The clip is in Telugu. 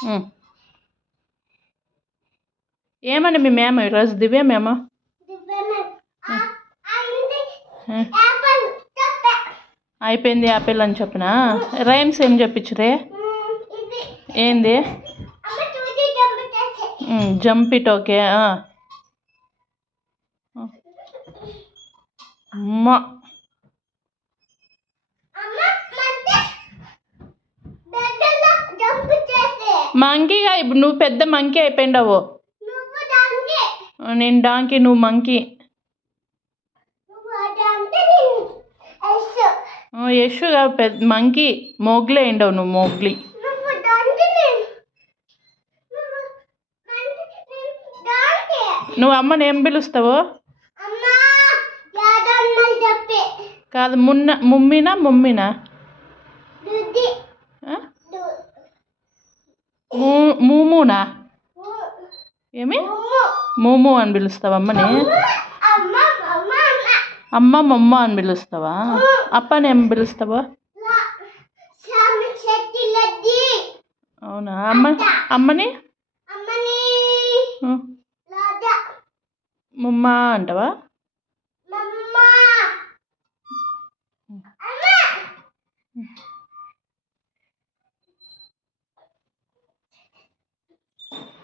ఉమ్. ఏమని మీ మేము ఈరోజు దివ్య మేము అయిపోయింది యాపిల్ అని చెప్పిన రైమ్స్ ఏం చెప్పించురే ఏంది జంప్ ఇట్ ఓకే అమ్మ మంకీగా ఇప్పుడు నువ్వు పెద్ద మంకీ అయిపోయిండవు నేను డాంకీ నువ్వు మంకీ యశుగా పెద్ద మంకీ మోగ్లీ అయిండవు నువ్వు మోగ్లీ నువ్వు అమ్మని ఏం పిలుస్తావు కాదు ముమ్మినా మమ్మీనా మూమునా ఏమి మూము అని పిలుస్తావా అమ్మని అమ్మ మమ్మ అని పిలుస్తావా అప్పని ఏం పిలుస్తావా అవునా అమ్మని ముమ్మ అంటావా